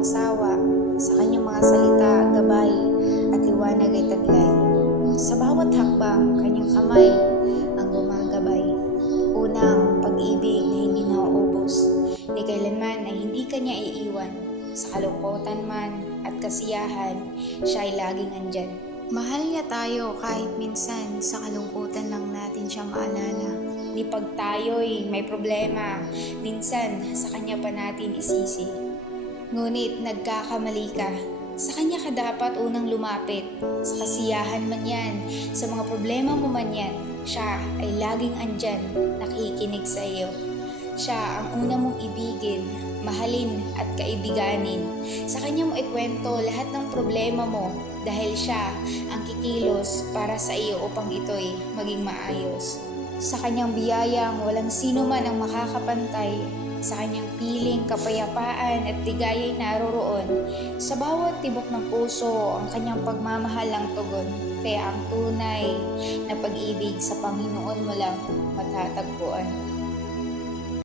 walang sawa, sa kanyang mga salita, gabay, at liwanag ay taglay. Sa bawat hakbang, kanyang kamay ang gumagabay. Unang pag-ibig na hindi nauubos, ni kailanman ay hindi kanya iiwan. Sa kalungkutan man at kasiyahan, siya ay laging andyan. Mahal niya tayo kahit minsan sa kalungkutan lang natin siya maalala. Di pag tayo'y may problema, minsan sa kanya pa natin isisi. Ngunit nagkakamali ka, sa kanya ka dapat unang lumapit. Sa kasiyahan man yan, sa mga problema mo man yan, siya ay laging andyan, nakikinig sa iyo. Siya ang una mong ibigin, mahalin at kaibiganin. Sa kanya mo ikwento lahat ng problema mo dahil siya ang kikilos para sa iyo upang ito'y maging maayos. Sa kanyang biyayang walang sino man ang makakapantay, sa kanyang piling, kapayapaan at ligaya'y naroroon. Sa bawat tibok ng puso, ang kanyang pagmamahal ang tugon. Kaya ang tunay na pag-ibig sa Panginoon mo lang matatagpuan.